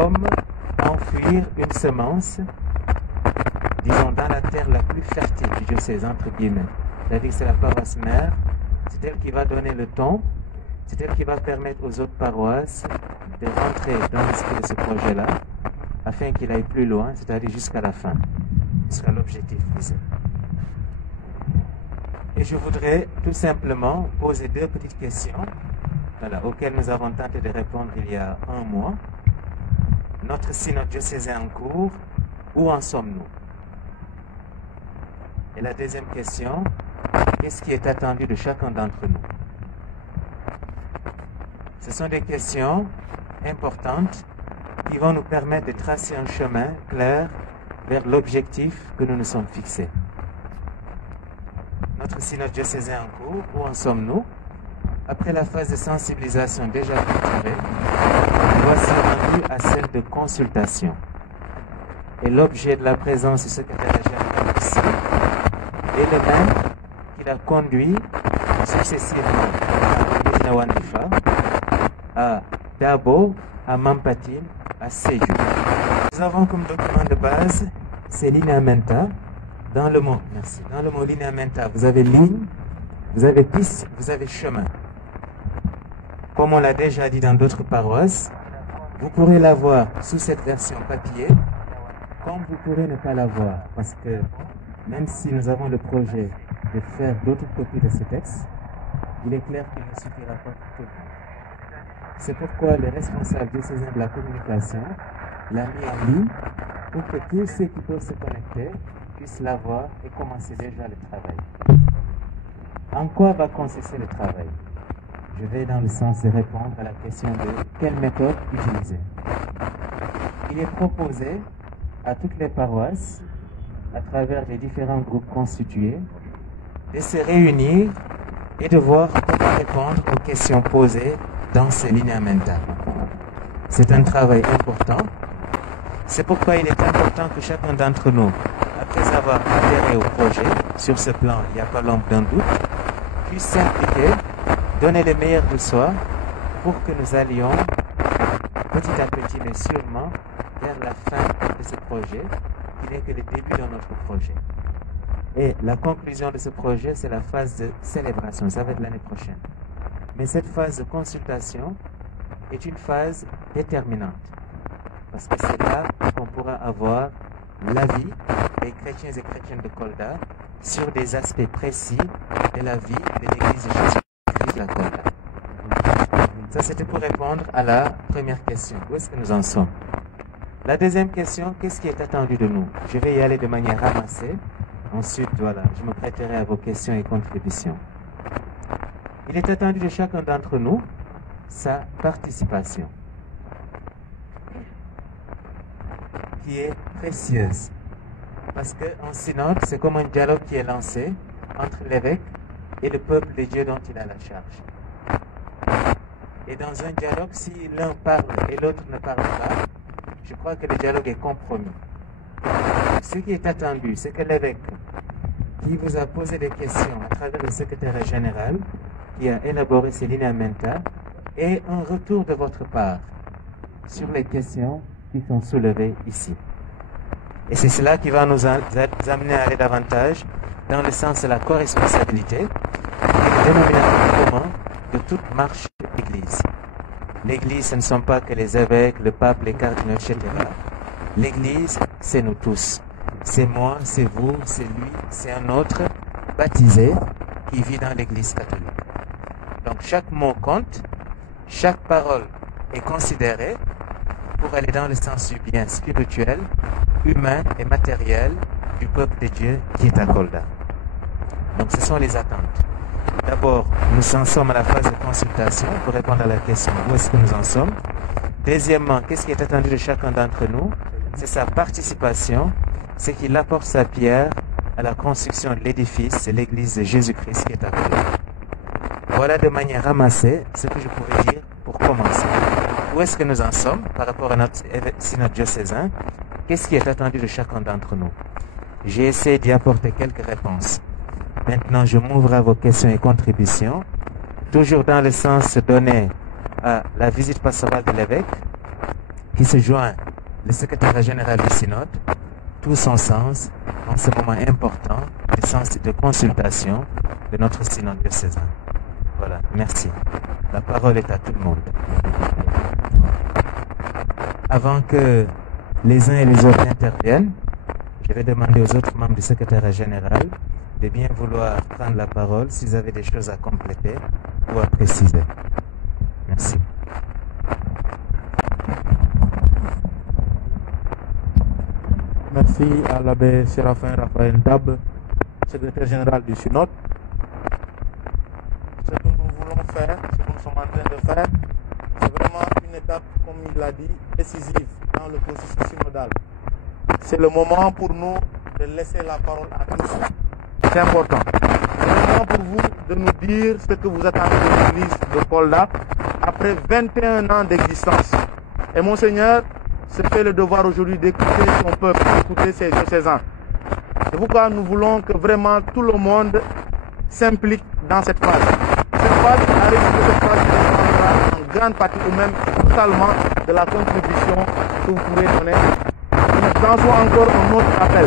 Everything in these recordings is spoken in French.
comme enfouir une semence, disons, dans la terre la plus fertile du diocèse, entre guillemets. C'est-à-dire que c'est la paroisse mère, c'est elle qui va donner le ton, c'est elle qui va permettre aux autres paroisses de rentrer dans l'esprit de ce projet-là, afin qu'il aille plus loin, c'est-à-dire jusqu'à la fin, jusqu'à l'objectif visé. Et je voudrais tout simplement poser deux petites questions, voilà, auxquelles nous avons tenté de répondre il y a un mois. Notre synode diocésain en cours, où en sommes-nous? Et la deuxième question, qu'est-ce qui est attendu de chacun d'entre nous? Ce sont des questions importantes qui vont nous permettre de tracer un chemin clair vers l'objectif que nous nous sommes fixés. Notre synode diocésain en cours, où en sommes-nous? Après la phase de sensibilisation déjà clôturée, voici rendu à celle de consultation. Et l'objet de la présence du secrétaire général ici est le même qui l'a conduit successivement à Medina Wandifa, à Dabo, à Mampatine, à Sédhiou. Nous avons comme document de base ces lineamenta. Dans le mot, merci. Dans le mot lineamenta, vous avez ligne, vous avez piste, vous avez chemin. Comme on l'a déjà dit dans d'autres paroisses, vous pourrez l'avoir sous cette version papier, comme vous pourrez ne pas l'avoir, parce que même si nous avons le projet de faire d'autres copies de ce texte, il est clair qu'il ne suffira pas pour tout le monde. C'est pourquoi le responsable diocésain de la communication l'a mis en ligne pour que tous ceux qui peuvent se connecter puissent l'avoir et commencer déjà le travail. En quoi va consister le travail? Je vais dans le sens de répondre à la question de quelle méthode utiliser. Il est proposé à toutes les paroisses, à travers les différents groupes constitués, de se réunir et de voir comment répondre aux questions posées dans ces lineamenta. C'est un travail important. C'est pourquoi il est important que chacun d'entre nous, après avoir adhéré au projet, sur ce plan, il n'y a pas l'ombre d'un doute, puisse s'impliquer, donner le meilleur de soi pour que nous allions petit à petit mais sûrement vers la fin de ce projet, qui n'est que le début de notre projet. Et la conclusion de ce projet, c'est la phase de célébration, ça va être l'année prochaine. Mais cette phase de consultation est une phase déterminante, parce que c'est là qu'on pourra avoir l'avis des chrétiens et chrétiennes de Kolda sur des aspects précis de la vie de l'Église de Jésus-Christ de la Kolda. Ça, c'était pour répondre à la première question. Où est-ce que nous en sommes? La deuxième question, qu'est-ce qui est attendu de nous? Je vais y aller de manière ramassée. Ensuite, voilà, je me prêterai à vos questions et contributions. Il est attendu de chacun d'entre nous sa participation, qui est précieuse. Parce qu'en synode, c'est comme un dialogue qui est lancé entre l'évêque et le peuple de Dieu dont il a la charge. Et dans un dialogue, si l'un parle et l'autre ne parle pas, je crois que le dialogue est compromis. Ce qui est attendu, c'est que l'évêque qui vous a posé des questions à travers le secrétaire général, qui a élaboré ces lineamenta, ait un retour de votre part sur les questions qui sont soulevées ici. Et c'est cela qui va nous amener à aller davantage dans le sens de la corresponsabilité et le dénominateur commun de toute marche d'Église. L'Église, ce ne sont pas que les évêques, le pape, les cardinaux, etc. L'Église, c'est nous tous. C'est moi, c'est vous, c'est lui, c'est un autre baptisé qui vit dans l'Église catholique. Donc chaque mot compte, chaque parole est considérée pour aller dans le sens du bien spirituel, humain et matériel du peuple de Dieu qui est à Kolda. Donc ce sont les attentes. D'abord, nous en sommes à la phase de consultation pour répondre à la question où est-ce que nous en sommes. Deuxièmement, qu'est-ce qui est attendu de chacun d'entre nous? C'est sa participation, c'est qu'il apporte sa pierre à la construction de l'édifice de l'Église de Jésus-Christ qui est à Kolda. Voilà de manière ramassée ce que je pourrais dire pour commencer. Où est-ce que nous en sommes par rapport à notre synode diocésain? Qu'est-ce qui est attendu de chacun d'entre nous? J'ai essayé d'y apporter quelques réponses. Maintenant, je m'ouvre à vos questions et contributions, toujours dans le sens donné à la visite pastorale de l'évêque, qui se joint le secrétaire général du synode, tout son sens en ce moment important de consultation de notre synode diocésain. Voilà, merci. La parole est à tout le monde. Avant que les uns et les autres interviennent, je vais demander aux autres membres du secrétaire général de bien vouloir prendre la parole s'ils avaient des choses à compléter ou à préciser. Merci. Merci à l'abbé Séraphin Raphaël Ntab, secrétaire général du synode. Ce que nous voulons faire, ce que nous sommes en train de faire, c'est vraiment une étape, comme il l'a dit, décisive dans le processus synodal. C'est le moment pour nous de laisser la parole à tous. C'est important. C'est le moment pour vous de nous dire ce que vous attendez de l'église de Kolda après 21 ans d'existence. Et Monseigneur se fait le devoir aujourd'hui d'écouter son peuple, d'écouter ses diocésains. C'est pourquoi nous voulons que vraiment tout le monde s'implique dans cette phase. Cette phase, la réussite de cette phase dépendra en grande partie ou même totalement de la contribution que vous pourrez donner. Nous lançons encore un autre appel,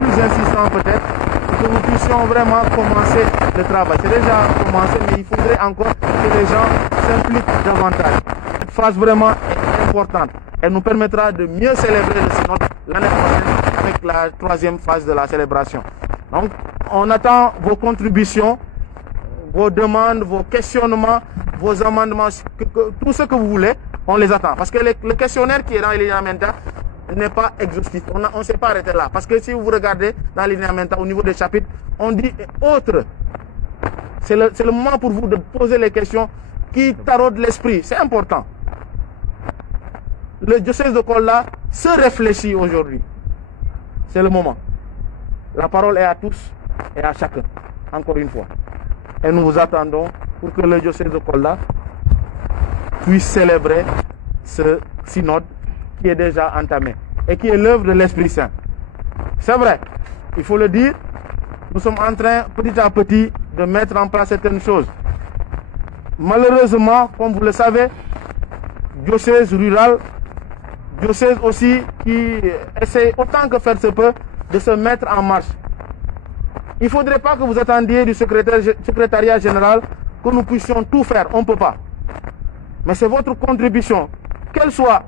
plus insistant peut-être, pour que nous puissions vraiment commencer le travail. C'est déjà commencé, mais il faudrait encore que les gens s'impliquent davantage. Cette phase vraiment est importante. Elle nous permettra de mieux célébrer le synode l'année prochaine avec la troisième phase de la célébration. Donc, on attend vos contributions, vos demandes, vos questionnements, vos amendements, tout ce que vous voulez, on les attend. Parce que le questionnaire qui est dans l'Iliamenta n'est pas exhaustif. On ne s'est pas arrêté là. Parce que si vous regardez dans l'Iliamenta, au niveau des chapitres, on dit autre. C'est le moment pour vous de poser les questions qui taraudent l'esprit. C'est important. Le diocèse de Kolda se réfléchit aujourd'hui. C'est le moment. La parole est à tous et à chacun, encore une fois. Et nous vous attendons pour que le diocèse de Kolda puisse célébrer ce synode qui est déjà entamé et qui est l'œuvre de l'Esprit Saint. C'est vrai, il faut le dire, nous sommes en train petit à petit de mettre en place certaines choses. Malheureusement, comme vous le savez, diocèse rural, diocèse aussi qui essaie autant que faire se peut de se mettre en marche. Il ne faudrait pas que vous attendiez du secrétariat général que nous puissions tout faire. On ne peut pas. Mais c'est votre contribution, qu'elle soit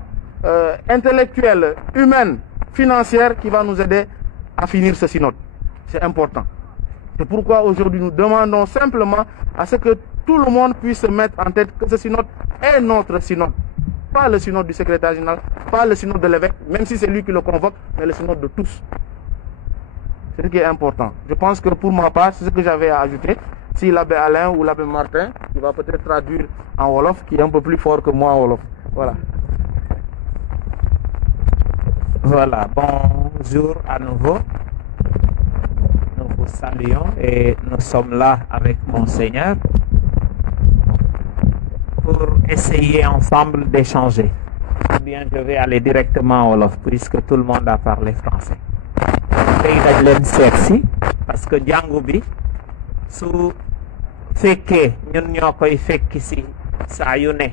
intellectuelle, humaine, financière, qui va nous aider à finir ce synode. C'est important. C'est pourquoi aujourd'hui nous demandons simplement à ce que tout le monde puisse se mettre en tête que ce synode est notre synode. Pas le synode du secrétaire général, pas le synode de l'évêque, même si c'est lui qui le convoque, mais le synode de tous. C'est ce qui est important. Je pense que pour ma part, c'est ce que j'avais à ajouter. Si l'abbé Alain ou l'abbé Martin, qui va peut-être traduire en Wolof, qui est un peu plus fort que moi en Wolof. Voilà. Voilà, bonjour à nouveau. Nous vous saluons et nous sommes là avec Monseigneur pour essayer ensemble d'échanger. Ou bien je vais aller directement en Wolof puisque tout le monde a parlé français. tey dañ leen seet si parce que jàngu bi su fekkee ñun ñoo koy fekki si saa yu ne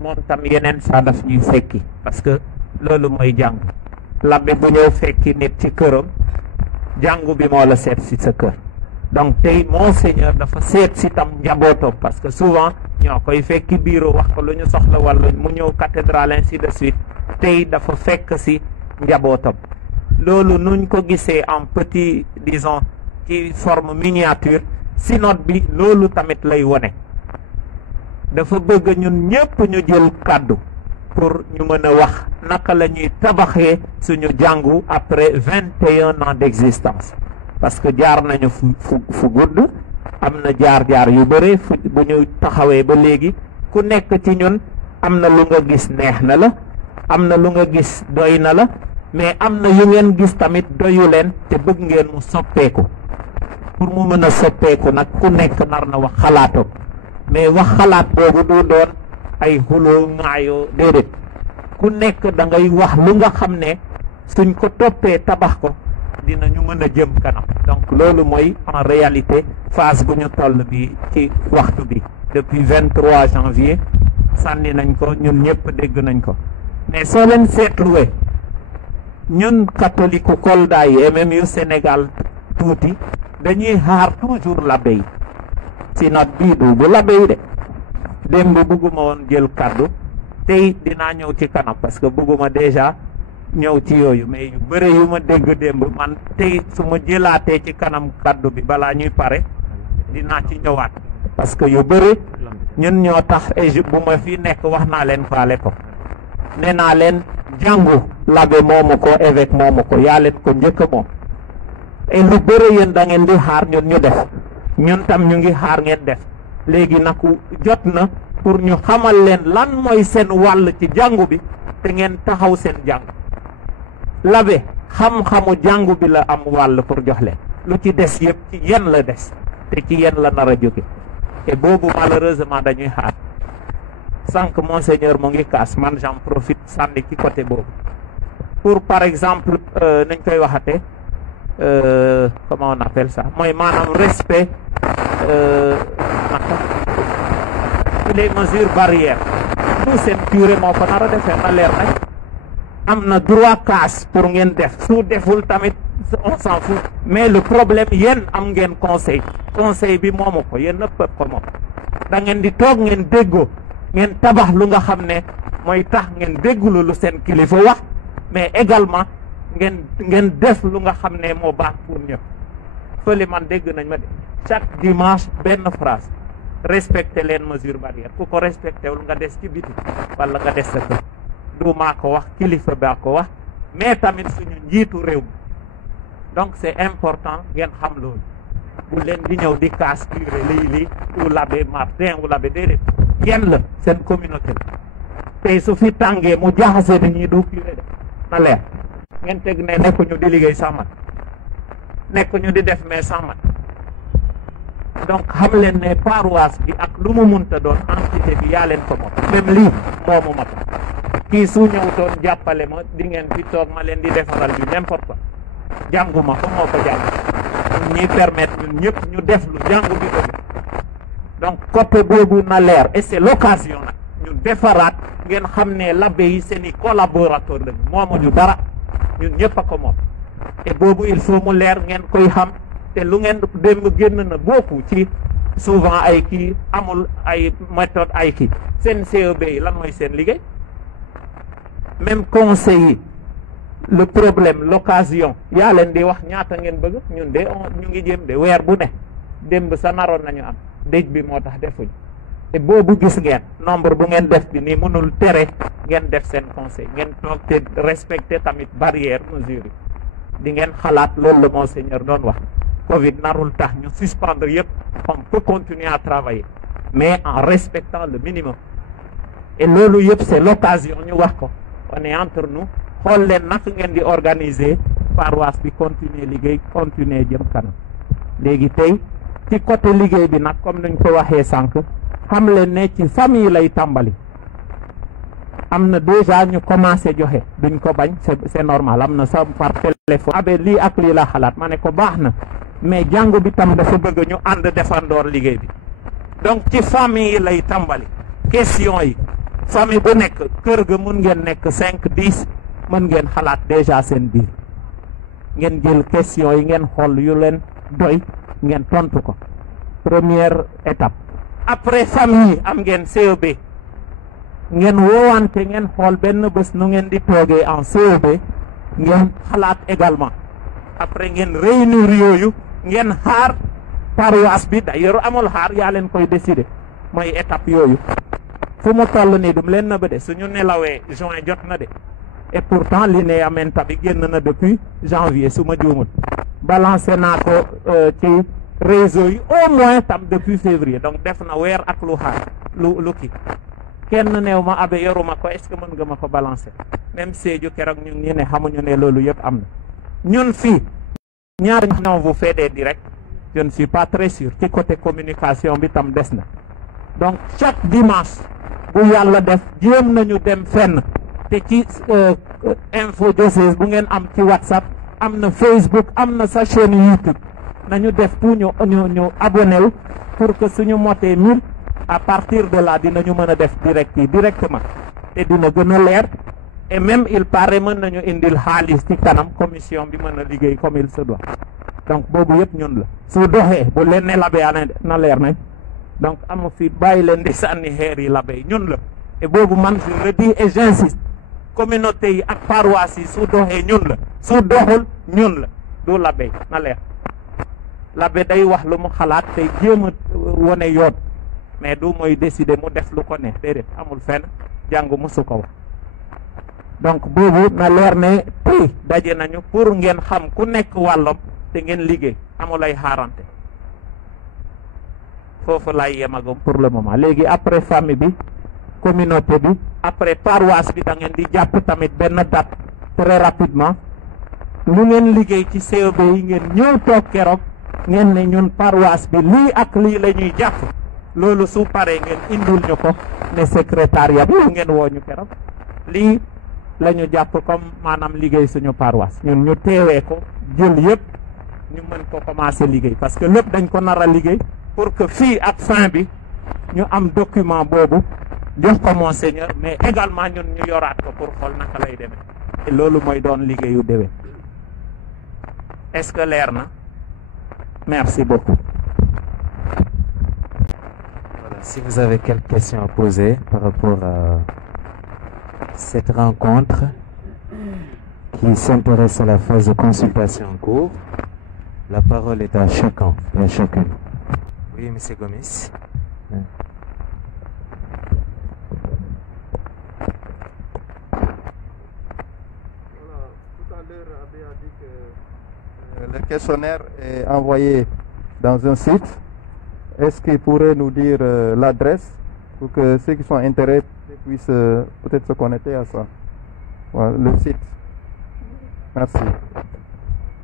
moom tam yeneen saa daf ñuy fekki parce que loolu mooy jàngu labbe bu ñëw fekki nit ci këram jàngu bi moo la seet si sa kër donc tey Monseigneur dafa seet si tam njabootam parce que souvent ñoo koy fekki bureau wax ko lu ñu soxla wala mu ñëw cathédrale ainsi de suite tey dafa fekk si njabootam loolu nuñ ko gisee en petit disons ci forme miniature synode bi loolu tamit lay wone dafa bëgg ñun ñépp ñu jël kàddu pour ñu mën a wax naka la ñuy tabaxee suñu jàngu après 21 ans d'existence parce que jaar nañu fu gudd am na jaar-jaar yu bëre bu ñu taxawee ba léegi ku nekk ci ñun am na lu nga gis neex na la am na lu nga gis doy na la mais am na yu ngeen gis tamit doyu leen te bëgg ngeen mu soppeeku pour mu mën a soppeeku nag ku nekk nar na wax xalaatam mais wax xalaat boobu du doon ay xuloo ŋaayoo déedéet ku nekk da ngay wax lu nga xam ne suñ ko toppee tabax ko dinañu mën a jëm kanam donc loolu mooy en réalité phase bu ñu toll bi ci waxtu bi depuis 23 janvier sànni nañ ko ñun ñëpp dégg nañ ko mais soo leen seetluwee ñun catholique Kolda yi et même yu Sénégal tuuti dañuy xaar toujours l'abbé yi si not bii du bu l'abbé yi de démb bëgguma woon jël kaddu tey dinaa ñëw ci kanam parce que bëgguma déjà ñëw ci yooyu mais yu bëre yu ma dégg démb man tey su ma jëlaatee ci kanam kaddu bi balaa ñuy pare dinaa ci ñëwaat parce que yu bëri ñun ñoo tax bu ma fi nekk wax naa leen faale ko nee naa leen jàngu l'abbé moomu ko évêque moomu ko yaa leen ko njëkk moom et lu bëri yéen da ngeen di xaar ñun ñu def ñun tam ñu ngi xaar ngeen def léegi nag jot na pour ñu xamal leen lan mooy seen wàll ci jàngu bi te ngeen taxaw seen jàngu l'abbé xam-xamu jàngu bi la am wàll pour jox leen lu ci des yëpp ci yéen la des te ci yéen la nar a jóge te boobu malheureusement dañuy xaar sànq monseigneur mu ngi kaas man j'en profite sànni ci côté boobu pour par exemple nañ koy waxate comment on appelle ça mooy maanaam respect les mesures barrières tout seen curé moo ko nar a defee na leer nag am na droit kaas pour ngeen def su deful tamit on s'en fout mais le problème yéen am ngeen conseil bi moomu ko yéen nëpp ko moom da ngeen di toog ngeen déggoo ngeen tabax lu nga xam ne mooy tax ngeen déggulu lu seen kilifa wax mais également ngeen def lu nga xam ne moo baax pour ñëpp fële man dégg nañ ma de chaque dimanche benn phrase respecter les mesures barrières ku ko respecté wul nga des ci biti wala nga des sa kër du maa ko wax kilifa baa ko wax mais tamit suñu njiitu réew mi donc c'est important ngeen xam loolu bu leen di ñëw di kaas curé lii ou l'abbé Martin ou l'abbé déedéet yéen la seen communauté la tey su fi tàngee mu jaxase ni ñi du curé de na leer ngeen teg ne nekkuñu di liggéey sans mat nekkuñu di def mais sans mat donc xam leen ne paroisse bi ak lu mu munta doon entité bi yaa leen ko moom même lii moomu ma ko kii su ñëwutoon jàppale ma di ngeen fi toog ma leen di defaral bi n'importe quoi jànguma ko moo ko jàng ñuy permettre ñun ñëpp ñu def lu jàngu bi bëgg donc côté boobu na leer et c'est l'occasion nag ñu defaraat ngeen xam ne l'abbé yi seeni collaborateur lañu moomuñu dara ñun ñëpp a ko moom et boobu il faut mu leer ngeen koy xam te lu ngeen démb génn na beaucoup ci souvent ay kii amul ay méthode ay kii seen CEB yi lan mooy seen liggéey même conseil yi le problème l'occasion yaa leen di wax ñaata ngeen bëgg ñun de ñu ngi jéem de weer bu ne démb sa naroon nañu am dëj bi moo tax defuñ te boobu gis ngeen nombre bu ngeen def bi nii mënul tere ngeen def seen conseil ngeen toog te respecter tamit barrière mesure yi di ngeen xalaat loolu la monseigneur doon wax Covid narul tax ñu suspendre yëpp on peut continuer à travailler mais en respectant le minimum et loolu yëpp c'est l'occasion ñu wax ko on est entre nous xool leen naka ngeen di organiser paroisse bi continuer liggéey continuer jëm kanam léegi tey ci côté liggéey bi nag comme nuñ ko waxee sànq xam leen ne ci famille lay tàmbali am na déjà ñu commencé joxe duñ ko bañ c'est normal am na sa par téléphone abe lii ak lii la xalaat ma ne ko baax na mais jàngu bi tam dafa bëgg ñu ànd defandoor liggéey bi donc ci famille lay tàmbali question yi famille bu nekk kër ga mun ngeen nekk 5-10 mën ngeen xalaat déjà seen biir ngeen jël question yi ngeen xool yu leen doy ngeen tontu ko première étape après famille am ngeen CEB ngeen woowante ngeen xool benn bés nu ngeen di toogee en CEB ngeen xalaat également après ngeen réunir yooyu ngeen xaar paroisse bi d'ailleurs amul xaar yaa leen koy décider mooy étape yooyu fu mu toll nii dum leen na ba de suñu nelawee juin jot na de et pourtant linéamenta bi génn na depuis janvier su ma juumul balancé naa ko ci réseau yi au moins tam depuis février donc def na weer ak lu xaar lu kii kenn neew ma abe yoruma ko est-ce que mën nga ma ko balancer même Sédhiou keroog ñu ngi ne xamuñu ne loolu yëpp am na ñun fii ñaar on vous fait des directs je ne suis pas très sûr ci côté communication bi tam des na donc chaque dimanche bu yàlla def jéem nañu dem fenn te ci info diocèse bu ngeen am ci WhatsApp am na Facebook am na sa chaîne YouTube nañu def tout ñu abonné wu pour que suñu motee 1000 à partir de là dinañu mën a def direct yi directement te dina gën a leer et même il paraît mën nañu indil xaalis ci kanam commission bi mën a liggéey comme il se doit donc boobu yëpp ñun la su doxee bu leen ne labe na leer nañ donc amu fi bàyyi leen di sànni xeer yi labe yi ñun la et boobu man je le dis et j'insiste communauté yi ak paroisse yi su doxee ñun la su doxul ñun la du labe na leer labe day wax lu mu xalaat te jéem a wane yoon mais du mooy décider mu def lu ko neex déedéet amul fenn jàng musu ko wax donc boobu na leer ne tey daje nañu pour ngeen xam ku nekk wàllam te ngeen liggéey amul ay xaarante foofu laay yemagum pour le moment léegi après famille bi communauté bi après paroisse bi da ngeen di jàpp tamit benn date très rapidement lu ngeen liggéey ci CEB yi ngeen ñëw toog keroog ngeen ne ñun paroisse bi lii ak lii la ñuy jàpp loolu su paree ngeen indul ñu ko ne secrétariat bi ngeen woo ñu keroog lii la ñu jàpp comme maanaam liggéey suñu paroisse ñun ñu teewee ko jël yëpp ñu mën ko commencer liggéey parce que lépp dañ ko nar a liggéey pour que fii ak fin bi ñu am document boobu jox ko monseigneur mais également ñun ñu yoraat ko pour xool naka lay demee et loolu mooy doon liggéeyu déwén est-ce que leer na merci beaucoup. Voilà, si vous avez quelques questions à poser par rapport à cette rencontre qui s'intéresse à la phase de consultation en cours, la parole est à chacun et à chacune. Oui, M. Gomis. Le questionnaire est envoyé dans un site. Est-ce qu'il pourrait nous dire l'adresse pour que ceux qui sont intéressés puissent peut-être se connecter à ça? Voilà, le site. Merci.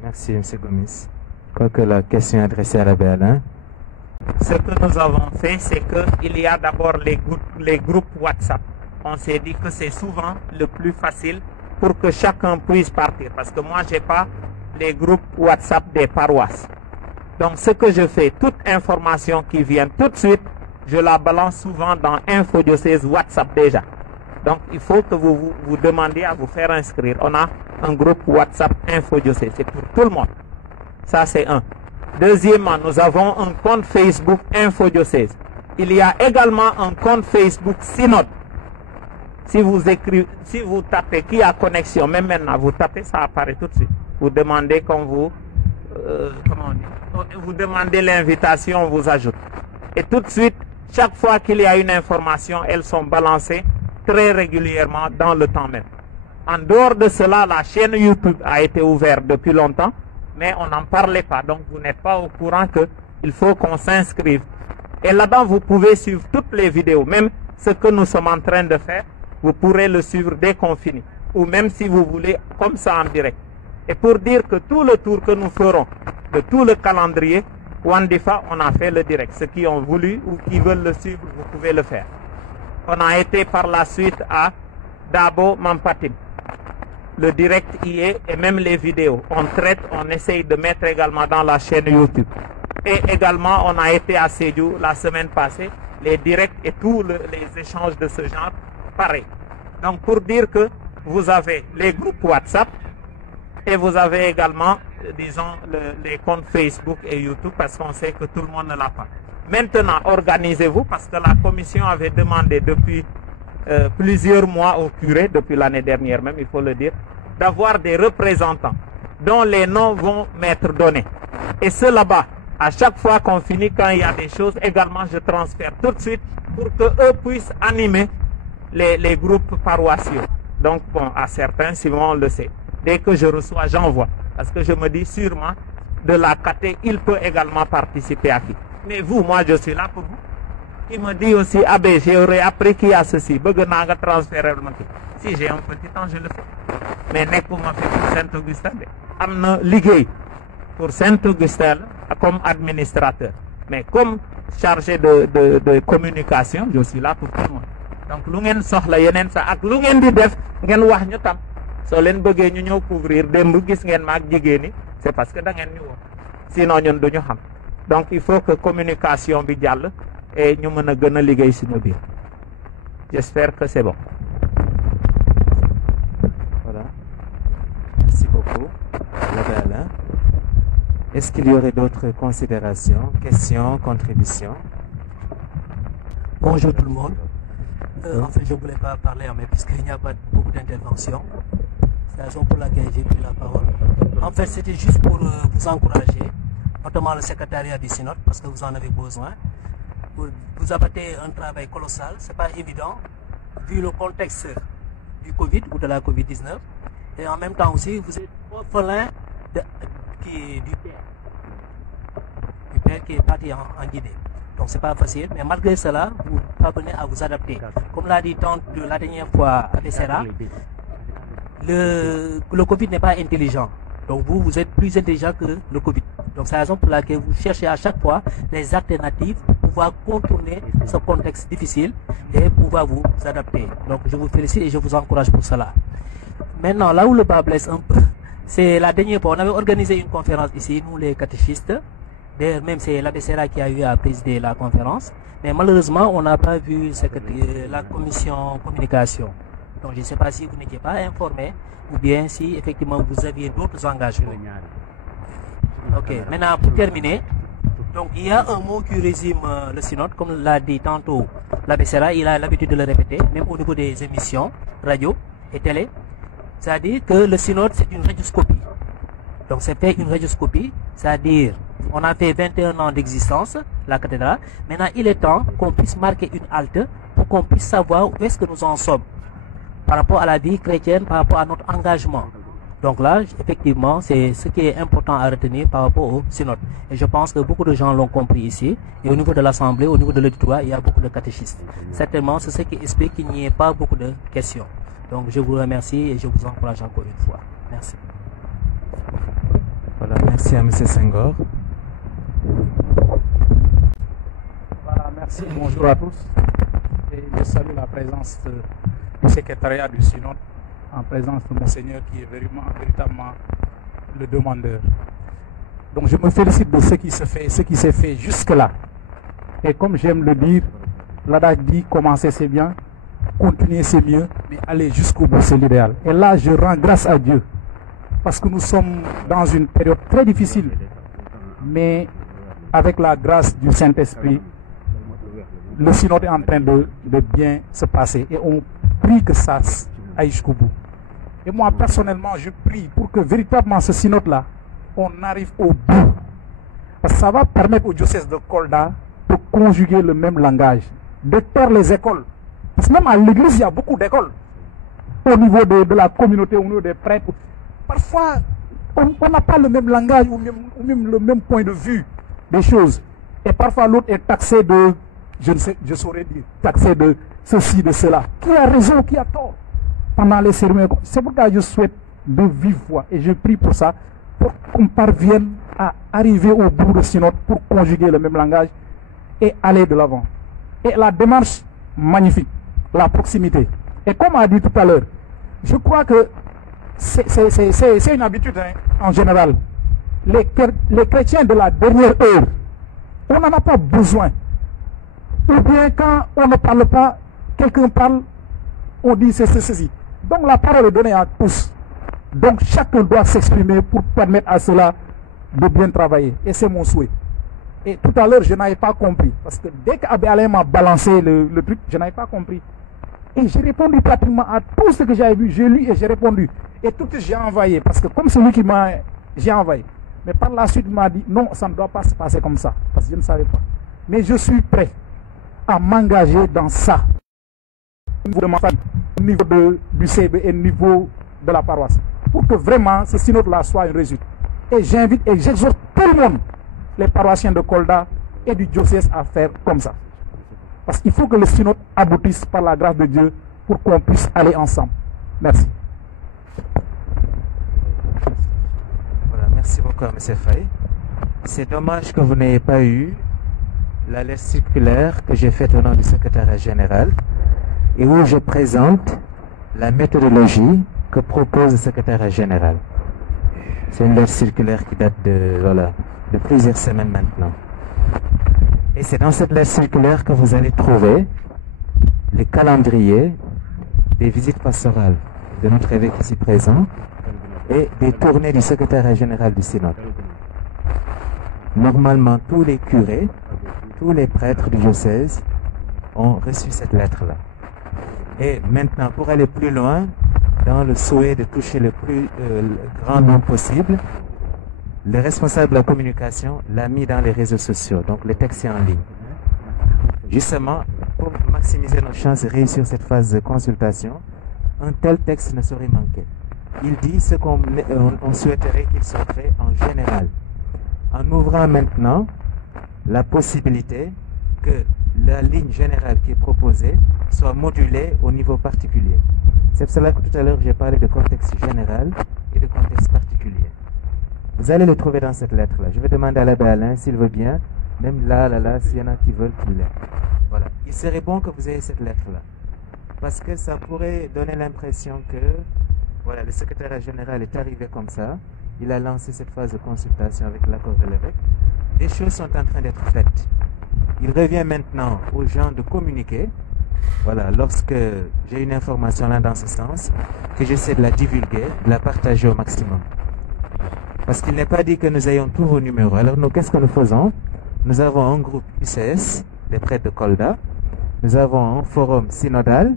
Merci, M. Gomis. Je crois que la question est adressée à l'abbé Alain. Ce que nous avons fait, c'est qu'il y a d'abord les groupes WhatsApp. On s'est dit que c'est souvent le plus facile pour que chacun puisse partir. Parce que moi, je n'ai pas les groupes WhatsApp des paroisses. Donc, ce que je fais, toute information qui vient tout de suite, je la balance souvent dans Infodiocèse WhatsApp déjà. Donc, il faut que vous demandiez à vous faire inscrire. On a un groupe WhatsApp Infodiocèse. C'est pour tout le monde. Ça, c'est un. Deuxièmement, nous avons un compte Facebook Infodiocèse. Il y a également un compte Facebook Synode. Si vous tapez qui a connexion, même maintenant, vous tapez, ça apparaît tout de suite. Vous demandez qu'on vous... comment on dit? Vous demandez l'invitation, on vous ajoute. Et tout de suite, chaque fois qu'il y a une information, elles sont balancées très régulièrement dans le temps même. En dehors de cela, la chaîne YouTube a été ouverte depuis longtemps, mais on n'en parlait pas. Donc, vous n'êtes pas au courant qu'il faut qu'on s'inscrive. Et là-bas, vous pouvez suivre toutes les vidéos, même ce que nous sommes en train de faire. Vous pourrez le suivre dès qu'on finit. Ou même si vous voulez, comme ça en direct. Et pour dire que tout le tour que nous ferons de tout le calendrier, Wandifa, on a fait le direct. Ceux qui ont voulu ou qui veulent le suivre, vous pouvez le faire. On a été par la suite à Dabo Mampatim. Le direct y est et même les vidéos. On traite, on essaye de mettre également dans la chaîne YouTube. Et également, on a été à Sédhiou la semaine passée. Les directs et tous les échanges de ce genre, pareil. Donc pour dire que vous avez les groupes WhatsApp et vous avez également, disons, les comptes Facebook et YouTube parce qu'on sait que tout le monde ne l'a pas. Maintenant, organisez-vous parce que la commission avait demandé depuis plusieurs mois au curé, depuis l'année dernière même, il faut le dire, d'avoir des représentants dont les noms vont m'être donnés. Et ceux là-bas, à chaque fois qu'on finit, quand il y a des choses, également je transfère tout de suite pour qu'eux puissent animer les groupes paroissiaux. Donc, bon, à certains, souvent on le sait. Dès que je reçois, j'envoie. Parce que je me dis sûrement, de la caté, il peut également participer à qui. Mais vous, moi, je suis là pour vous. Il me dit aussi, ah ben, j'aurais appris qu'il y a ceci. Si j'ai un petit temps, je le fais. Mais n'est pas fait pour Saint-Augustin. Amna liguey pour Saint-Augustin comme administrateur. Mais comme chargé de communication, je suis là pour tout le monde. Donc, lu ngeen soxla yeneen sa ak lu ngeen di def ngeen wax ñu tam soo leen bëggee ñu ñëw couvrir démb gis ngeen ma ak jigéen ñi c'est parce que da ngeen ñu woo sinon ñun duñu xam donc il faut que communication bi jàll et ñu mën a gën a liggéey suñu biir j'espère que c'est bon. Est-ce qu'il y aurait d'autres considérations, questions, contributions? Bonjour tout le monde. En fait, je ne voulais pas parler, mais puisqu'il n'y a pas beaucoup d'interventions, c'est la raison pour laquelle j'ai pris la parole. En fait, c'était juste pour vous encourager, notamment le secrétariat du synode, parce que vous en avez besoin. Vous abattez un travail colossal, ce n'est pas évident, vu le contexte du Covid ou de la Covid-19. Et en même temps aussi, vous êtes orphelin du père qui est parti en Guinée. Donc c'est pas facile, mais malgré cela, vous parvenez à vous adapter. Comme l'a dit la dernière fois à Becerra, le Covid n'est pas intelligent. Donc vous êtes plus intelligent que le Covid. Donc c'est la raison pour laquelle vous cherchez à chaque fois les alternatives pour pouvoir contourner ce contexte difficile et pouvoir vous adapter. Donc je vous félicite et je vous encourage pour cela. Maintenant, là où le bas blesse un peu, c'est la dernière fois, on avait organisé une conférence ici, nous les catéchistes. D'ailleurs, même c'est la Becerra qui a eu à présider la conférence. Mais malheureusement, on n'a pas vu la commission communication. Donc, je ne sais pas si vous n'étiez pas informé ou bien si effectivement vous aviez d'autres engagements. Ok, maintenant pour terminer, donc il y a un mot qui résume le synode, comme l'a dit tantôt la Becerra, il a l'habitude de le répéter, même au niveau des émissions, radio et télé. C'est-à-dire que le synode, c'est une radioscopie. Donc c'est fait une radioscopie, c'est-à-dire on a fait 21 ans d'existence, la cathédrale. Maintenant, il est temps qu'on puisse marquer une halte pour qu'on puisse savoir où est-ce que nous en sommes par rapport à la vie chrétienne, par rapport à notre engagement. Donc là, effectivement, c'est ce qui est important à retenir par rapport au synode. Et je pense que beaucoup de gens l'ont compris ici. Et au niveau de l'Assemblée, au niveau de l'auditoire, il y a beaucoup de catéchistes. Certainement, c'est ce qui explique qu'il n'y ait pas beaucoup de questions. Donc je vous remercie et je vous encourage encore une fois. Merci. Voilà, merci à M. Senghor. Voilà, merci, bonjour à tous. Et je salue la présence du secrétariat du synode, en présence de Monseigneur qui est véritablement le demandeur. Donc je me félicite de ce qui s'est fait jusque-là. Et comme j'aime le dire, l'adage dit commencer c'est bien, continuer c'est mieux, mais aller jusqu'au bout c'est l'idéal. Et là je rends grâce à Dieu, parce que nous sommes dans une période très difficile, mais avec la grâce du Saint-Esprit, le synode est en train de bien se passer et on prie que ça aille jusqu'au bout. Et moi personnellement je prie pour que véritablement ce synode-là, on arrive au bout. Parce que ça va permettre au diocèse de Kolda de conjuguer le même langage, de taire les écoles. Parce que même à l'église, il y a beaucoup d'écoles. Au niveau de la communauté, au niveau des prêtres. Parfois, on n'a pas le même langage ou même le même point de vue des choses. Et parfois, l'autre est taxé de, je saurais dire, taxé de ceci, de cela. Qui a raison, qui a tort pendant les cérémonies. C'est pourquoi je souhaite de vive voix, et je prie pour ça, pour qu'on parvienne à arriver au bout de synode pour conjuguer le même langage et aller de l'avant. Et la démarche magnifique, la proximité. Et comme a dit tout à l'heure, je crois que c'est une habitude en général. Les chrétiens de la dernière heure, on n'en a pas besoin. Ou bien quand on ne parle pas, quelqu'un parle, on dit c'est ceci. Donc la parole est donnée à tous. Donc chacun doit s'exprimer pour permettre à cela de bien travailler. Et c'est mon souhait. Et tout à l'heure, je n'avais pas compris. Parce que dès qu'Abbé Alain m'a balancé le truc, je n'avais pas compris. Et j'ai répondu pratiquement à tout ce que j'avais vu. J'ai lu et j'ai répondu. Et tout ce que j'ai envoyé. Parce que comme celui qui m'a... J'ai envoyé. Mais par la suite, il m'a dit, non, ça ne doit pas se passer comme ça. Parce que je ne savais pas. Mais je suis prêt à m'engager dans ça. Au niveau de ma famille, au niveau du CB et au niveau de la paroisse. Pour que vraiment ce synode-là soit une réussite. Et j'invite et j'exhorte tout le monde, les paroissiens de Kolda et du diocèse à faire comme ça. Parce qu'il faut que le synode aboutisse par la grâce de Dieu pour qu'on puisse aller ensemble. Merci. Voilà, merci beaucoup à M. Faye. C'est dommage que vous n'ayez pas eu la lettre circulaire que j'ai faite au nom du secrétariat général et où je présente la méthodologie que propose le secrétariat général. C'est une lettre circulaire qui date de plusieurs semaines maintenant. Et c'est dans cette lettre circulaire que vous allez trouver les calendriers des visites pastorales de notre évêque ici présent et des tournées du secrétariat général du synode. Normalement, tous les curés, tous les prêtres du diocèse ont reçu cette lettre-là. Et maintenant, pour aller plus loin, dans le souhait de toucher le plus grand nombre possible, le responsable de la communication l'a mis dans les réseaux sociaux, donc le texte est en ligne. Justement, pour maximiser nos chances de réussir cette phase de consultation, un tel texte ne saurait manquer. Il dit ce qu'on souhaiterait qu'il soit fait en général, en ouvrant maintenant la possibilité que la ligne générale qui est proposée soit modulée au niveau particulier. C'est pour cela que tout à l'heure j'ai parlé de contexte général et de contexte particulier. Vous allez le trouver dans cette lettre-là. Je vais demander à l'abbé Alain s'il veut bien, même là, s'il y en a qui veulent qu'il l'ait. Voilà. Il serait bon que vous ayez cette lettre-là. Parce que ça pourrait donner l'impression que voilà, le secrétaire général est arrivé comme ça. Il a lancé cette phase de consultation avec l'accord de l'évêque. Des choses sont en train d'être faites. Il revient maintenant aux gens de communiquer. Voilà, lorsque j'ai une information là dans ce sens, que j'essaie de la divulguer, de la partager au maximum. Parce qu'il n'est pas dit que nous ayons tous vos numéros. Alors nous, qu'est-ce que nous faisons? Nous avons un groupe UCS, les prêtres de Kolda. Nous avons un forum synodal,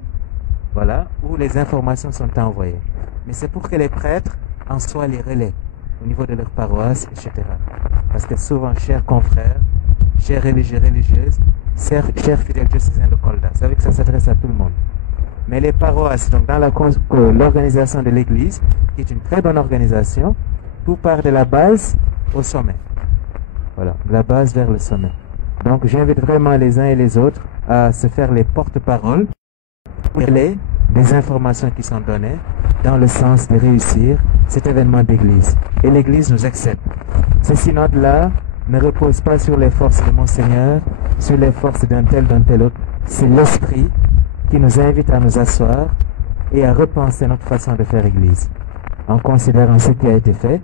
voilà, où les informations sont envoyées. Mais c'est pour que les prêtres en soient les relais au niveau de leur paroisse, etc. Parce que souvent, chers confrères, chers religieux, religieuses, chers fidèles diocésains de Kolda, vous savez que ça s'adresse à tout le monde. Mais les paroisses, donc dans l'organisation de l'Église, qui est une très bonne organisation, tout part de la base au sommet. Voilà, de la base vers le sommet. Donc j'invite vraiment les uns et les autres à se faire les porte-paroles pour les informations qui sont données dans le sens de réussir cet événement d'église. Et l'église nous accepte. Ce synode-là ne repose pas sur les forces de Monseigneur, sur les forces d'un tel autre. C'est l'esprit qui nous invite à nous asseoir et à repenser notre façon de faire église. En considérant ce qui a été fait,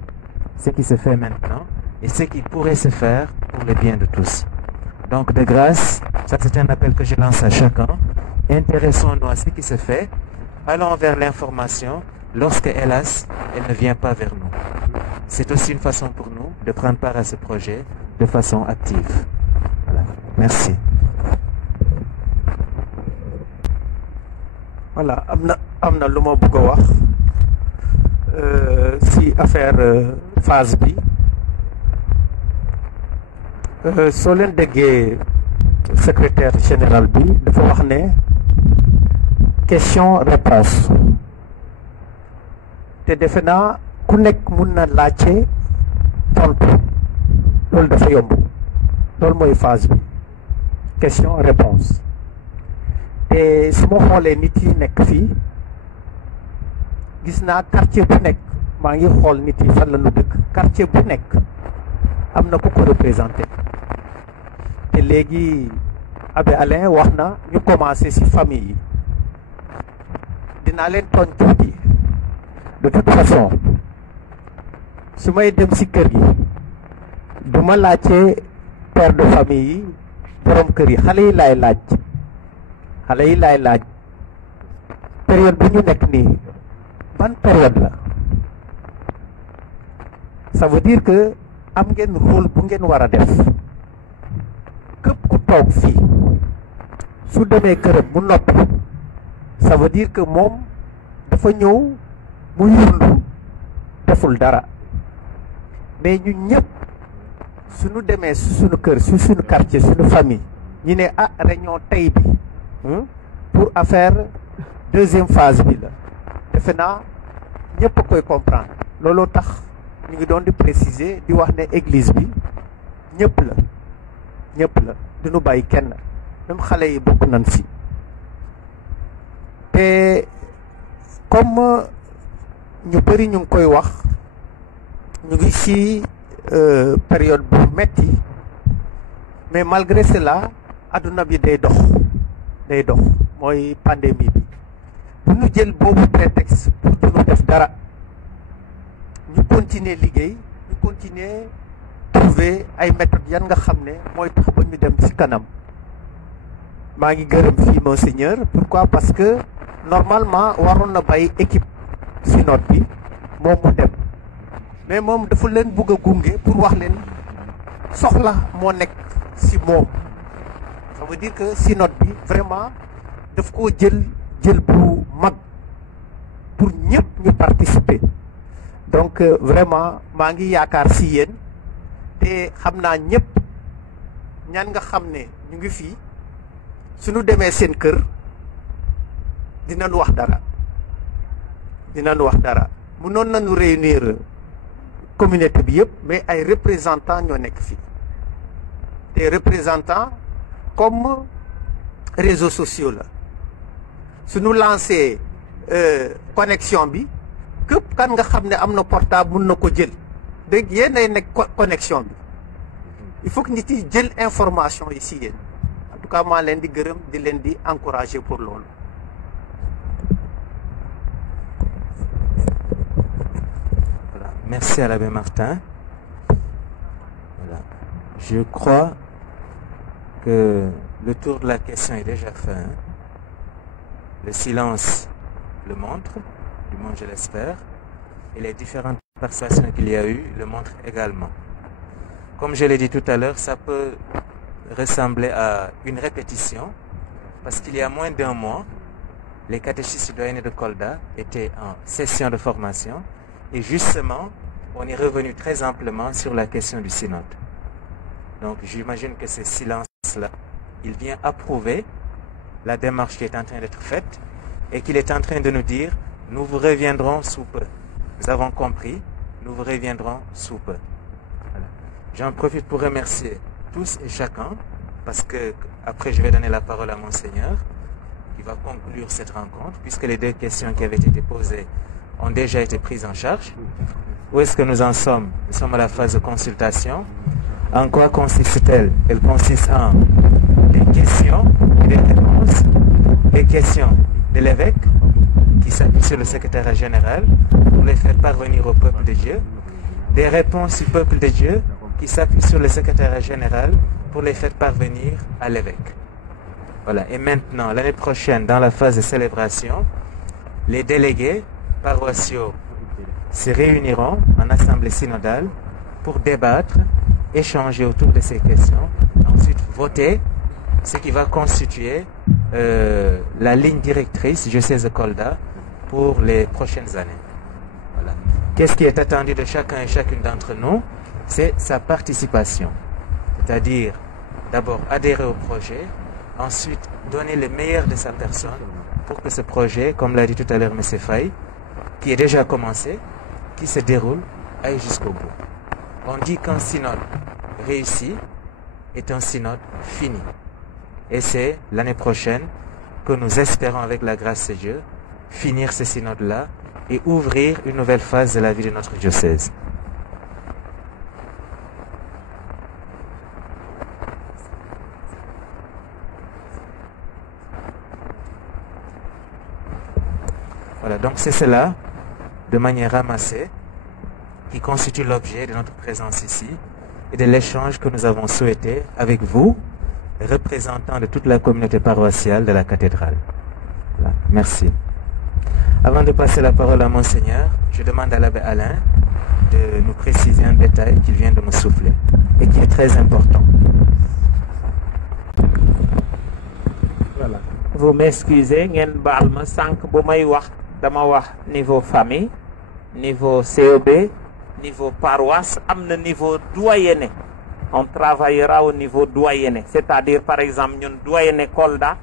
ce qui se fait maintenant et ce qui pourrait se faire pour le bien de tous. Donc de grâce, ça c'est un appel que je lance à chacun. Intéressons-nous à ce qui se fait. Allons vers l'information lorsque, hélas, elle ne vient pas vers nous. C'est aussi une façon pour nous de prendre part à ce projet de façon active. Voilà. Merci. Voilà, amna luma bëgg a wax si affaire phase bi soo leen déggee secrétaire général bi dafa wax ne question réponse te defe naa ku nekk mun na laajte tontu loolu dafa yomb loolu mooy phase bi question réponse te su ma xoolee nit yi nekk fii gis naa quartier bu nekk maa ngi xool nit yi fan la ñu dëkk quartier bu nekk am na ku ko représenté te léegi Abbé Alain wax na ñu commencé ci famille yi dinaa leen tooñ tuuti de toute façon su may dem ci kër gi du ma laajte père de famille yi borom kër yi xale yi laay laaj période bu ñu nekk nii ban période la ça veut dire que am ngeen rôle bu ngeen war a def képp ku toog fii su demee këram mu noppi ça veut dire que moom dafa ñëw mu yurlu deful dara mais ñun ñëpp suñu demee su suñu kër su suñu quartier suñu famille ñu ne réunion tey bi pour affaire deuxième phase bi la defe naa ñëpp a koy comprendre looloo tax ñu ngi doon di préciser di wax ne église bi ñëpp la duñu bàyyi kenn même xale yi bokk nañ si te comme ñu bëri ñu ngi koy wax ñu ngi si période bu metti mais malgré cela adduna bi day dox mooy pandémie bi bu ñu jël boobu prétexte pour duñu def dara ñu continuer liggéey ñu continuer trouver ay méthodes yan nga xam ne mooy tax ba ñu dem ci kanam maa ngi gërëm fii monseigneur pourquoi parce que normalement waroon na bàyyi équipe synode bi moom mu dem mais moom dafa leen bëgg a gunge pour wax leen soxla moo nekk si moom. Ça veut dire que synode bi vraiment daf koo jël bu mag pour ñëpp ñu participer. Donc vraiment maa ngi yaakaar si yéen te xam naa ñëpp ñan nga xam ne ñu ngi fii suñu demee seen kër dinañu wax dara mënoon nañu réunir communauté bi yëpp mais ay représentants ñoo nekk fii te représentants comme réseaux sociaux la suñu lancé connexion bi képp kan nga xam ne am na portable mun na ko jël dégg yéen ay nekk connexion bi il faut que nit yi jël information yi si yéen en tout cas maa leen di gërëm di leen di encourager pour loolu. Voilà. Merci à l'abbé Martin. Voilà. Je crois que le tour de la question est déjà fait. Hein? Le silence le montre, du moins je l'espère, et les différentes persuasions qu'il y a eu le montrent également. Comme je l'ai dit tout à l'heure, ça peut ressembler à une répétition, parce qu'il y a moins d'un mois, les catéchistes doyens de Kolda étaient en session de formation, et justement, on est revenu très amplement sur la question du synode. Donc j'imagine que ce silence-là, il vient approuver la démarche qui est en train d'être faite, et qu'il est en train de nous dire, nous vous reviendrons sous peu. Nous avons compris, nous vous reviendrons sous peu. Voilà. J'en profite pour remercier tous et chacun, parce que après je vais donner la parole à Monseigneur, qui va conclure cette rencontre, puisque les deux questions qui avaient été posées ont déjà été prises en charge. Où est-ce que nous en sommes? Nous sommes à la phase de consultation. En quoi consiste-t-elle? Elle consiste en des questions et des réponses. Des questions de l'évêque qui s'appuie sur le secrétariat général pour les faire parvenir au peuple de Dieu. Des réponses du peuple de Dieu qui s'appuie sur le secrétariat général pour les faire parvenir à l'évêque. Voilà. Et maintenant, l'année prochaine, dans la phase de célébration, les délégués paroissiaux se réuniront en assemblée synodale pour débattre, échanger autour de ces questions, ensuite voter ce qui va constituer la ligne directrice diocèse de Kolda pour les prochaines années. Voilà. Qu'est-ce qui est attendu de chacun et chacune d'entre nous? C'est sa participation. C'est-à-dire, d'abord adhérer au projet, ensuite donner le meilleur de sa personne pour que ce projet, comme l'a dit tout à l'heure M. Faye, qui est déjà commencé, qui se déroule, aille jusqu'au bout. On dit qu'un synode réussi est un synode fini. Et c'est l'année prochaine que nous espérons, avec la grâce de Dieu, finir ce synode-là et ouvrir une nouvelle phase de la vie de notre diocèse. Voilà, donc c'est cela, de manière ramassée, qui constitue l'objet de notre présence ici et de l'échange que nous avons souhaité avec vous, représentants de toute la communauté paroissiale de la cathédrale. Voilà. Merci. Avant de passer la parole à Monseigneur, je demande à l'abbé Alain de nous préciser un détail qu'il vient de me souffler et qui est très important. Voilà. Vous m'excusez, ngeen baal ma sànq bu may wax dama wax niveau famille, niveau CEB, niveau paroisse, am na niveau doyenné. On travaillera au niveau doyenné, c'est-à-dire par exemple ñun doyenné Kolda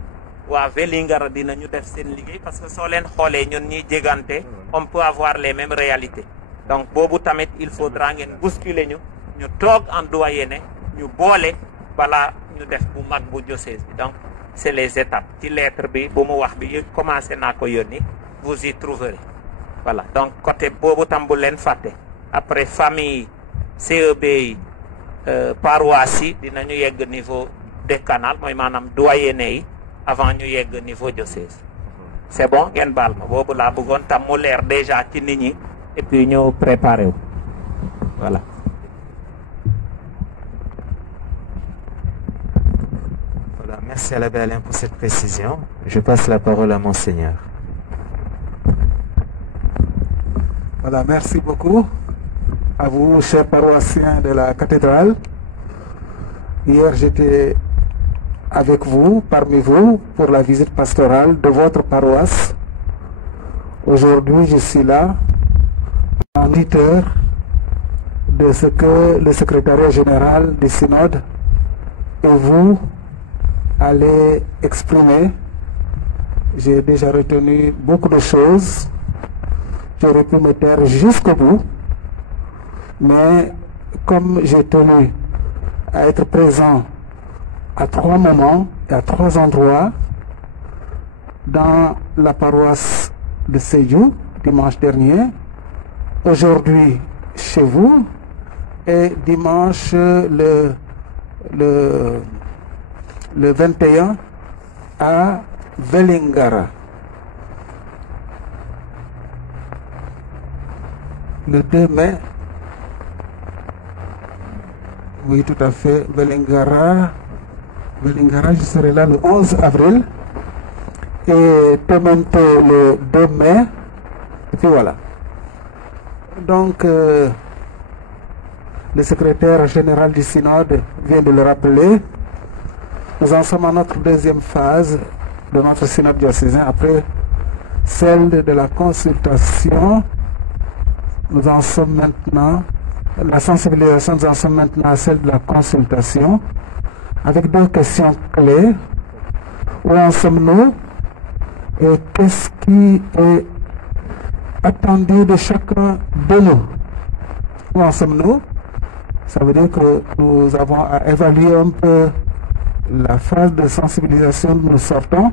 waa Vélingara dinañu def seen liggéey parce que soo leen xoolee ñun ñuy jégante on peut avoir les mêmes réalités. Donc boobu tamit il faudra ngeen bousculer ñu toog en doyenné ñu boole balaa ñu def bu mag bu diocèse bi. Donc c'est les étapes. Ci lettre bi bu mu wax bi commencé naa ko yónni, vous y trouverez. Voilà, donc côté boobu tam bu leen fàtte. Après famille CEB yi paroisse yi dinañu yegg niveau décanal mooy maanaam doyenné yi avant ñu yegg niveau diocèse. C'est bon ngeen baal ma boobu laa bëggoon tam mu leer déjà ci nit ñi et puis ñu préparé wu. Voilà. Voilà, merci à l'abbé Alain pour cette précision. Je passe la parole à Monseigneur. Voilà, merci beaucoup à vous, chers paroissiens de la cathédrale. Hier, j'étais avec vous, parmi vous, pour la visite pastorale de votre paroisse. Aujourd'hui, je suis là, en auditeur de ce que le secrétariat général du synode et vous allez exprimer. J'ai déjà retenu beaucoup de choses. J'aurais pu me taire jusqu'au bout, mais comme j'ai tenu à être présent à 3 moments et à 3 endroits, dans la paroisse de Sédhiou dimanche dernier, aujourd'hui chez vous, et dimanche le 21 à Vélingara. Le 2 mai, oui, tout à fait, Vélingara, je serai là le 11 avril, et Toronto le 2 mai, et puis voilà. Donc, le secrétaire général du synode vient de le rappeler. Nous en sommes à notre deuxième phase de notre synode diocésain, après celle de la consultation. Nous en sommes maintenant, la sensibilisation, nous en sommes maintenant à celle de la consultation, avec 2 questions clés. Où en sommes-nous et qu'est-ce qui est attendu de chacun de nous? Où en sommes-nous? Ça veut dire que nous avons à évaluer un peu la phase de sensibilisation dont nous sortons.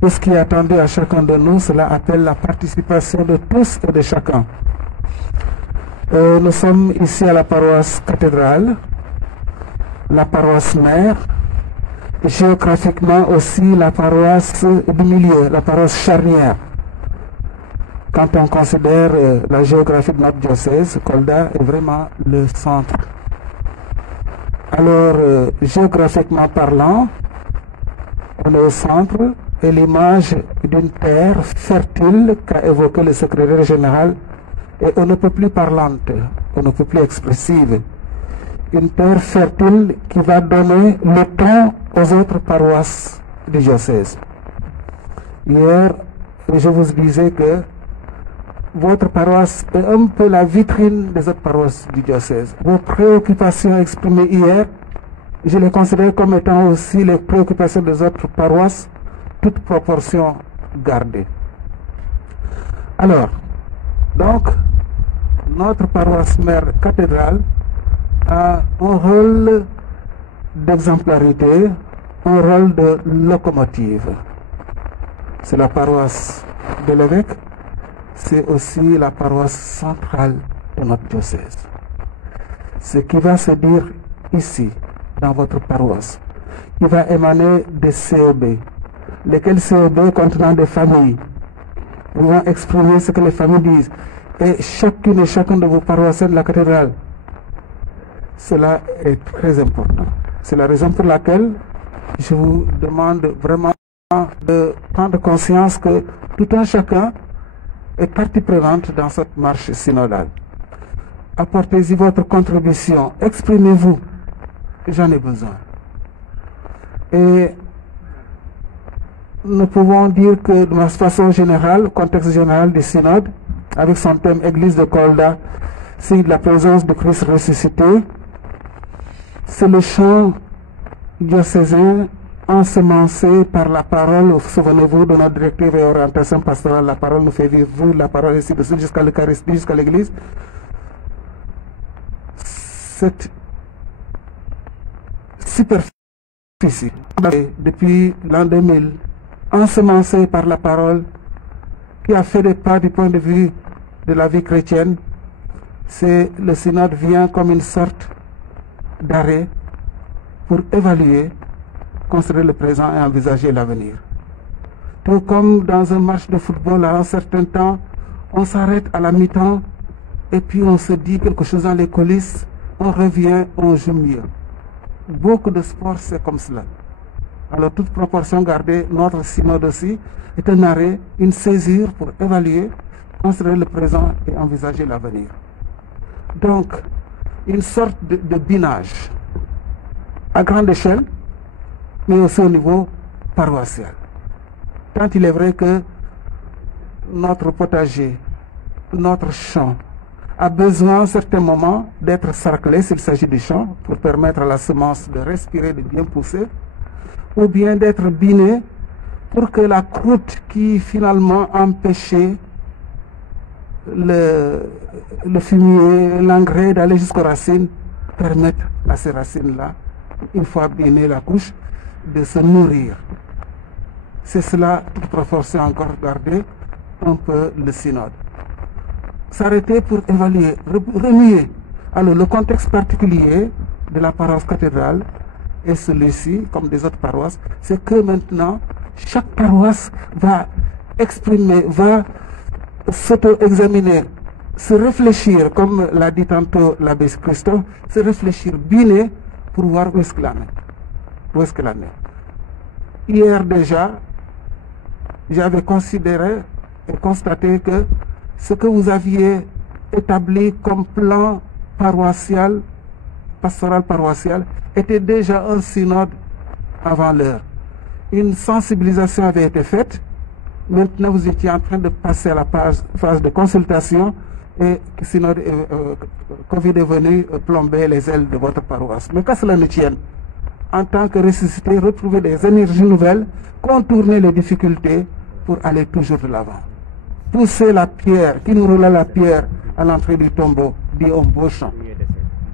Tout ce qui est attendu à chacun de nous, cela appelle la participation de tous et de chacun. Nous sommes ici à la paroisse cathédrale, la paroisse mère, géographiquement aussi la paroisse du milieu, la paroisse charnière. Quand on considère la géographie de notre diocèse, Kolda est vraiment le centre. Alors, géographiquement parlant, on est au centre et l'image d'une terre fertile qu'a évoqué le secrétaire général et on ne peut plus parlante, on ne peut plus expressive. Une terre fertile qui va donner le ton aux autres paroisses du diocèse. Hier, je vous disais que votre paroisse est un peu la vitrine des autres paroisses du diocèse. Vos préoccupations exprimées hier, je les considère comme étant aussi les préoccupations des autres paroisses, toute proportion gardée. Alors, donc, notre paroisse mère cathédrale a un rôle d'exemplarité, un rôle de locomotive. C'est la paroisse de l'évêque, c'est aussi la paroisse centrale de notre diocèse. Ce qui va se dire ici, dans votre paroisse, il va émaner des CEB, lesquels CEB contenant des familles. Ils vont exprimer ce que les familles disent. Et chacune et chacun de vos paroissiens de la cathédrale, cela est très important. C'est la raison pour laquelle je vous demande vraiment de prendre conscience que tout un chacun est partie prenante dans cette marche synodale. Apportez-y votre contribution, exprimez-vous, j'en ai besoin. Et nous pouvons dire que de façon générale, le contexte général du synode, avec son thème Église de Kolda, signe de la présence de Christ ressuscité, c'est le chant diocésain ensemencé par la parole. Souvenez-vous de notre directive et orientation pastorale, la parole nous fait vivre, la parole ici de jusqu'à l'Eucharistie, jusqu'à l'Église. Cette superficie, depuis l'an 2000, ensemencée par la parole, qui a fait des pas du point de vue de la vie chrétienne, c'est le synode vient comme une sorte d'arrêt pour évaluer, considérer le présent et envisager l'avenir. Tout comme dans un match de football, à un certain temps, on s'arrête à la mi-temps et puis on se dit quelque chose dans les coulisses, on revient, on joue mieux. Beaucoup de sports, c'est comme cela. Alors, toute proportion gardée, notre synode aussi est un arrêt, une césure pour évaluer, considérer le présent et envisager l'avenir. Donc, une sorte de binage à grande échelle, mais aussi au niveau paroissial. Tant il est vrai que notre potager, notre champ, a besoin à certains moments d'être sarclé s'il s'agit du champ pour permettre à la semence de respirer, de bien pousser, ou bien d'être biné pour que la croûte qui finalement empêchait le fumier, l'engrais d'aller jusqu'aux racines permette à ces racines-là, une fois biné la couche, de se nourrir. C'est cela, toute proportion encore garder un peu le synode. S'arrêter pour évaluer, remuer. Alors le contexte particulier de la paroisse cathédrale et celui-ci, comme des autres paroisses, c'est que maintenant, chaque paroisse va exprimer, va s'auto-examiner, se réfléchir, comme l'a dit tantôt l'abbé Christophe, se réfléchir, biner pour voir où est-ce qu'elle en est. Où est-ce qu'elle en est. Hier déjà, j'avais considéré et constaté que ce que vous aviez établi comme plan paroissial, pastoral paroissial, était déjà un synode avant l'heure. Une sensibilisation avait été faite. Maintenant, vous étiez en train de passer à la phase de consultation et le synode Covid est venu plomber les ailes de votre paroisse. Mais qu'à cela ne tienne, en tant que ressuscité, retrouver des énergies nouvelles, contourner les difficultés pour aller toujours de l'avant. Pousser la pierre, qui nous roula la pierre à l'entrée du tombeau, dit un beau chant.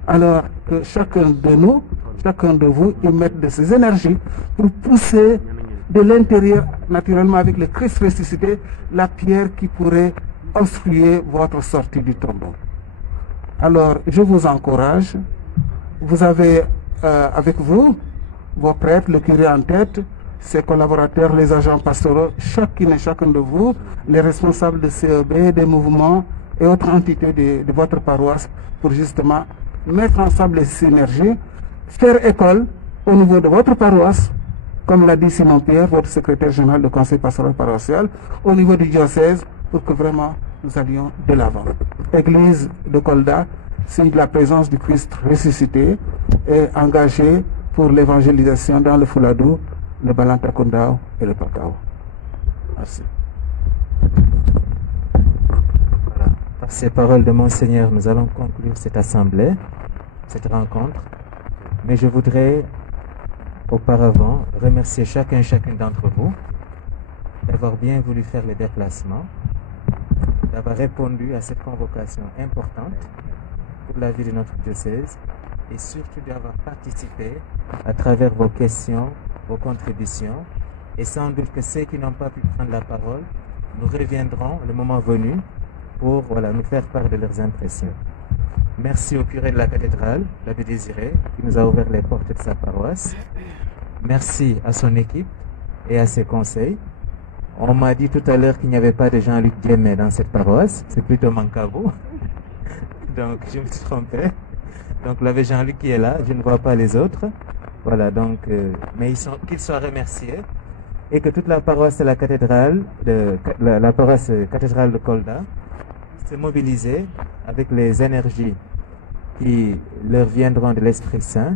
Alors que chacun de nous, chacun de vous, y mette de ses énergies pour pousser de l'intérieur, naturellement avec le Christ ressuscité, la pierre qui pourrait obstruer votre sortie du tombeau. Alors, je vous encourage. Vous avez avec vous vos prêtres, le curé en tête, ses collaborateurs, les agents pastoraux, chacune et chacun de vous, les responsables de CEB, des mouvements et autres entités de votre paroisse, pour justement mettre ensemble les synergies, faire école au niveau de votre paroisse, comme l'a dit Simon Pierre, votre secrétaire général du conseil pastoral paroissial, au niveau du diocèse, pour que vraiment nous allions de l'avant. Église de Kolda, signe de la présence du Christ ressuscité, est engagée pour l'évangélisation dans le Fouladou, le Balantakundao et le Pakao. Merci. Voilà. Par ces paroles de Monseigneur, nous allons conclure cette assemblée, cette rencontre. Mais je voudrais auparavant remercier chacun et chacune d'entre vous d'avoir bien voulu faire le déplacement, d'avoir répondu à cette convocation importante pour la vie de notre diocèse et surtout d'avoir participé à travers vos questions, vos contributions, et sans doute que ceux qui n'ont pas pu prendre la parole, nous reviendrons le moment venu pour nous faire part de leurs impressions. Merci au curé de la cathédrale, l'abbé Désiré, qui nous a ouvert les portes de sa paroisse. Merci à son équipe et à ses conseils. On m'a dit tout à l'heure qu'il n'y avait pas de Jean-Luc Diémé dans cette paroisse, c'est plutôt Mancabo. Donc je me suis trompé. Donc l'abbé Jean-Luc qui est là, je ne vois pas les autres. Voilà, donc, mais qu'ils soient remerciés et que toute la paroisse de la cathédrale, la paroisse cathédrale de Kolda, se mobilise avec les énergies qui leur viendront de l'Esprit Saint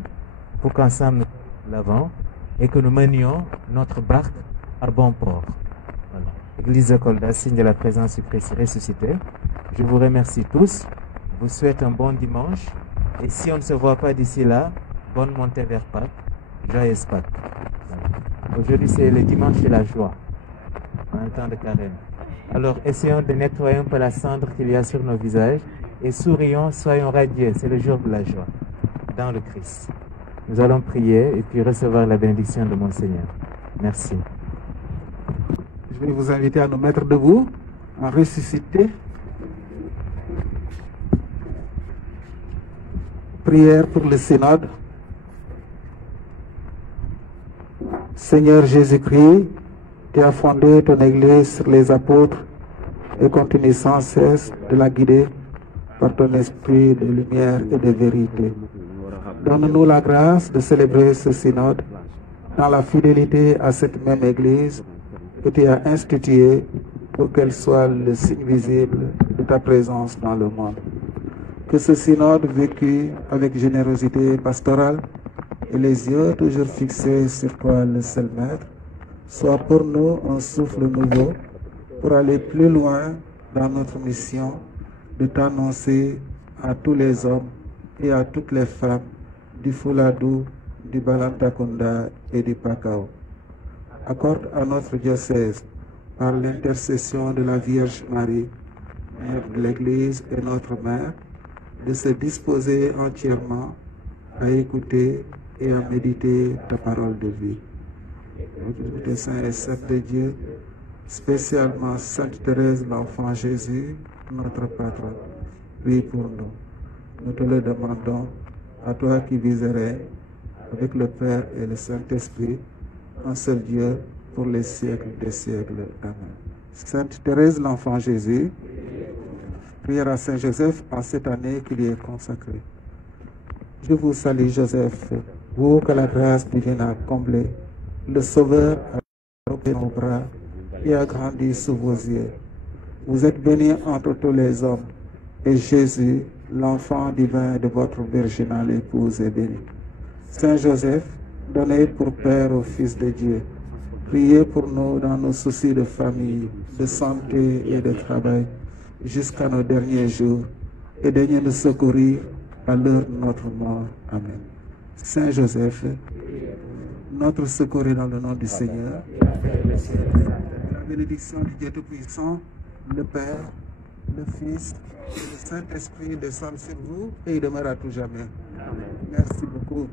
pour qu'ensemble nous allions de l'avant et que nous menions notre barque à bon port. Voilà. Église de Kolda, signe de la présence du Christ ressuscité. Je vous remercie tous. Je vous souhaite un bon dimanche. Et si on ne se voit pas d'ici là, bonne montée vers Pâques, joyeuse Pâques. Voilà. Aujourd'hui, c'est le dimanche de la joie, en temps de carême. Alors, essayons de nettoyer un peu la cendre qu'il y a sur nos visages et sourions, soyons radieux. C'est le jour de la joie, dans le Christ. Nous allons prier et puis recevoir la bénédiction de Monseigneur. Merci. Je vais vous inviter à nous mettre debout, en ressuscité. Prière pour le synode. Seigneur Jésus-Christ, tu as fondé ton Église sur les apôtres et continue sans cesse de la guider par ton esprit de lumière et de vérité. Donne-nous la grâce de célébrer ce synode dans la fidélité à cette même Église que tu as instituée pour qu'elle soit le signe visible de ta présence dans le monde. Que ce synode vécu avec générosité pastorale et les yeux toujours fixés sur toi, le seul Maître, sois pour nous un souffle nouveau pour aller plus loin dans notre mission de t'annoncer à tous les hommes et à toutes les femmes du Fouladou, du Balantakunda et du Pakao. Accorde à notre diocèse, par l'intercession de la Vierge Marie, Mère de l'Église et notre Mère, de se disposer entièrement à écouter et à méditer ta parole de vie. Notre Saint et Sainte de Dieu, spécialement Sainte Thérèse, l'Enfant Jésus, notre patronne, prie pour nous. Nous te le demandons, à toi qui viserais avec le Père et le Saint-Esprit, un seul Dieu, pour les siècles des siècles. Amen. Sainte Thérèse, l'Enfant Jésus, prière à Saint Joseph en cette année qui lui est consacrée. Je vous salue, Joseph, vous que la grâce divine a comblé, le Sauveur a repris nos bras et a grandi sous vos yeux. Vous êtes béni entre tous les hommes, et Jésus, l'enfant divin de votre virginale épouse, est béni. Saint Joseph, donné pour Père au Fils de Dieu, priez pour nous dans nos soucis de famille, de santé et de travail, jusqu'à nos derniers jours, et daignez nous secourir à l'heure de notre mort. Amen. Saint Joseph, notre secours est dans le nom du Seigneur. La bénédiction du Dieu Tout-Puissant, le Père, le Fils et le Saint-Esprit descendent sur vous et il demeure à tout jamais. Merci beaucoup.